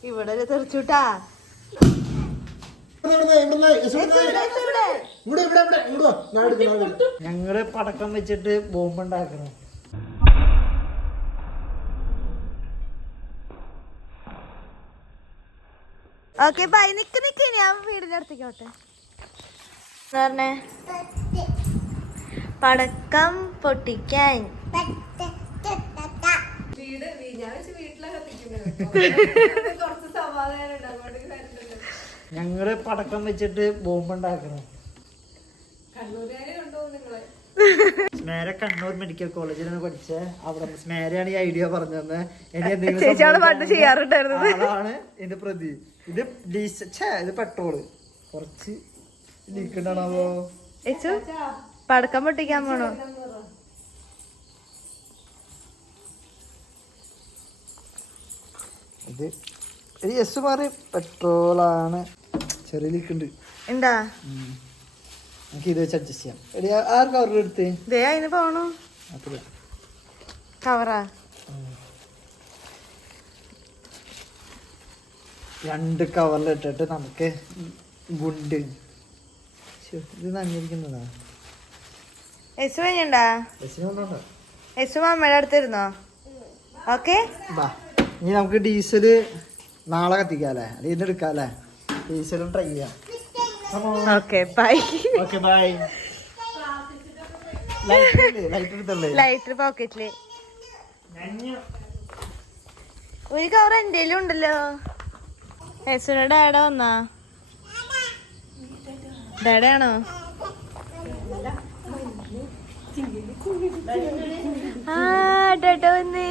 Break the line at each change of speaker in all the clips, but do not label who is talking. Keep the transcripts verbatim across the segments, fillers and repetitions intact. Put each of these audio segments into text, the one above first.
ഇവിടെ തെറിച്ചുട്ടാ.
ഞങ്ങള് പടക്കം വെച്ചിട്ട് ബോംബ് ഉണ്ടാക്കണം.
Okay bye. നിക്ക് നിക്ക് ഞാൻ വീടിന്റെ അടുത്തേക്കോട്ടെ. പറഞ്ഞേ പടക്കം പൊട്ടിക്കാൻ.
ഞങ്ങള് പടക്കം വെച്ചിട്ട് ബോംബ് ഉണ്ടാക്കണം. സ്മേര കണ്ണൂർ മെഡിക്കൽ കോളേജിലാണ് പഠിച്ച. അവിടെ സ്മേരയാണ് ഈ ഐഡിയ പറഞ്ഞു തന്നെ. ആളാണ് ഇതിന്റെ പ്രതി. ഇത് ഡീസൽ ഇത് പെട്രോള് കുറച്ച് ലീക്കുണ്ടാണോ.
പടക്കം പൊട്ടിക്കാൻ പോണോ?
ഇത് ഒരു എസ് മാറി പെട്രോളാണ്. ചെറിയ ലീക്കുണ്ട്.
എന്താ
നമുക്ക് ഇത് വെച്ച് അഡ്ജസ്റ്റ് ചെയ്യാം. എടി ആറ് കവർ എടുത്ത്
അതിന് പോണു. കവറാ
രണ്ട് കവറിലിട്ടിട്ട് നമുക്ക് ഗുണ്ട് ഇത് നഞ്ഞിരിക്കുന്നതാ.
യെസ് കഴിഞ്ഞണ്ടാ? യെസ് അമ്മയുടെ അടുത്തിരുന്നോ? ഓക്കെ
ബാ. ഇനി നമുക്ക് ഡീസല് നാളെ കത്തിക്കാല്ലേ, അതിന് എടുക്കാല്ലേ. ഡീസലും ട്രൈ ചെയ്യാം.
Okay bye.
Okay bye.
Lighter പോക്കറ്റില് ഒരു കവർ എന്റെ ഉണ്ടല്ലോ. യെസുടെ ഡാഡ വന്നാ? ഡാഡയാണോ? ആ ഡാഡ വന്നേ.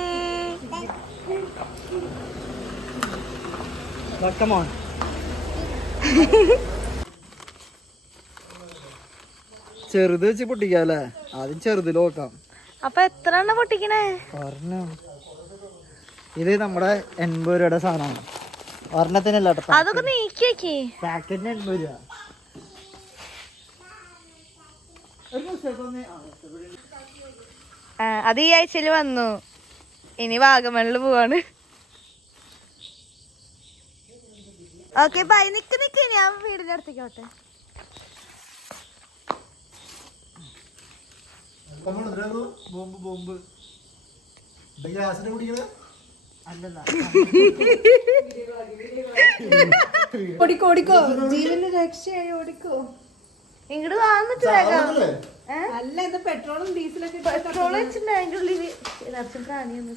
ചെറുത് വെച്ച് പൊട്ടിക്കാല്ലേ. ആദ്യം ചെറുതിൽ നോക്കാം.
അപ്പൊ എത്ര എണ്ണ പൊട്ടിക്കണേ?
ഒരെണ്ണം. ഇത് നമ്മുടെ എൺപത് രൂപയുടെ സാധനമാണ്. ഒരെണ്ണത്തിനല്ല കേട്ടോ.
അതൊക്കെ നീക്കി വെക്കേ.
പാക്കറ്റിന് എൺപത് രൂപ.
അത് ഈ ആഴ്ചയില് വന്നു. ഇനി വാഗമണില് പോവാണ്. Okay bye. നിക്ക് നിക്ക് ഞാൻ വീടിന്റെ അടുത്തേക്കോട്ടെ.
ബോംബ് ബോംബ് ഗ്യാസിനെ കുടിക്കണ അല്ലല്ല.
ഓടിക്കോ ഓടിക്കോ, ജീവന് രക്ഷയായി ഓടിക്കോ. ഇങ്ങോട്ട് വാങ്ങിട്ട് അല്ല, ഇത് പെട്രോളും ഡീസലൊക്കെ പെട്രോൾ വെച്ചിട്ടുണ്ട് അതിന്റെ ഉള്ളില്. നിറച്ചും പ്രാണിയൊന്നും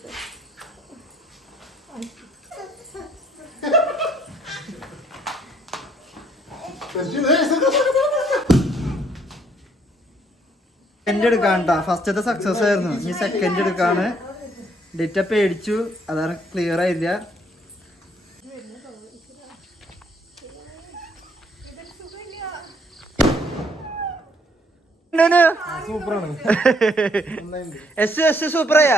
സെക്കൻഡ് എടുക്കാണ്ടാ. ഫസ്റ്റത്തെ സക്സസ് ആയിരുന്നു. ഇനി സെക്കൻഡ് എടുക്കാണ്. ഡിറ്റ പേടിച്ചു, അതാണ് ക്ലിയർ ആയില്ല. സൂപ്പറാണ്. S S സൂപ്പറായാ.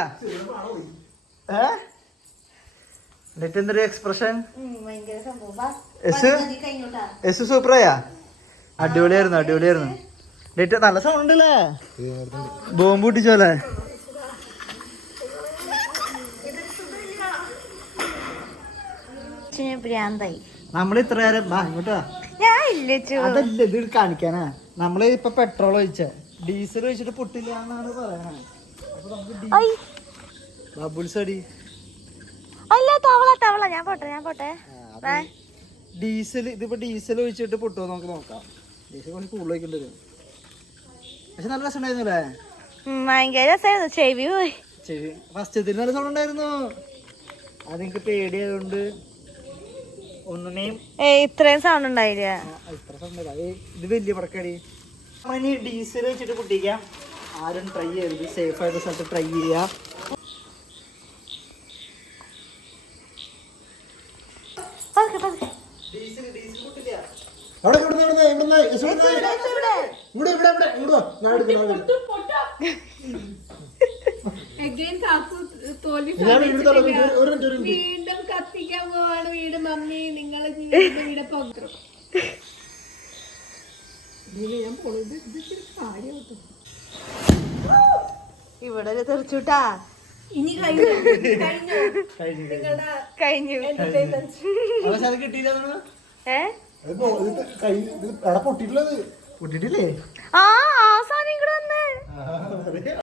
ഡിറ്റ എന്തൊരു എക്സ്പ്രഷൻ. S S സൂപ്പറായാ. അടിപൊളിയായിരുന്നു അടിപൊളിയായിരുന്നു. ഡിറ്റ നല്ല സൗണ്ട് ഉണ്ടല്ലേ. ബോംബ് പൊട്ടിച്ചോലെ. നമ്മൾ ഇത്ര നേരം ഇങ്ങോട്ടാ അതല്ല ഇത് കാണിക്കാനാ. നമ്മള് ഇപ്പൊ പെട്രോൾ ഒഴിച്ച ഡീസൽ ഒഴിച്ചിട്ട് പൊട്ടില്ല എന്നാണ് പറയണേ. അപ്പൊ നമുക്ക് ബബിൾസ് അടി ഡീസൽ ഇതിപ്പോ ഡീസൽ ഒഴിച്ചിട്ട് പൊട്ടുമോ നമുക്ക് നോക്കാം. ഡീസൽ കുറച്ച് കൂടുതൽ ഒഴിക്കേണ്ടി വരും. പക്ഷെ നല്ല രസം ഉണ്ടായിരുന്നല്ലേ. ചെവി ഫസ്റ്റത്തിൽ നല്ല സൗണ്ട് ഉണ്ടായിരുന്നു. അത് എനിക്ക് പേടിയായതുകൊണ്ട് ഒന്നിനെയും
ഇത്രയും സൗണ്ട് ഉണ്ടായില്ല.
ഇത്ര സൗണ്ട് ഇത് വലിയ പടക്കടി. ഇനി ഡീസൽ വെച്ചിട്ട് പൊട്ടിക്കാം. ആരും ട്രൈ ചെയ്യരുത്. സേഫ് ആയിട്ട് സ്ഥലത്ത് ട്രൈ ചെയ്യാം. ഡീസൽ ഡീസൽ പൊട്ടില്ല.
വീണ്ടും കത്തിക്കാൻ പോവാണ് വീട്. മമ്മി നിങ്ങൾ വീടെ പത്രം
ഇവിടെ തെറിച്ചുട്ടാ.
ഇനി കഴിഞ്ഞു കഴിഞ്ഞു
കഴിഞ്ഞു
നിങ്ങളുടെ
കഴിഞ്ഞു
പക്ഷെ അത് കിട്ടിയില്ല
ഏ
പൊട്ടിട്ടില്ലത് പൊട്ടിട്ടില്ലേ
ആ ആ സാധനം ഇങ്ങോട്ട് വന്നേ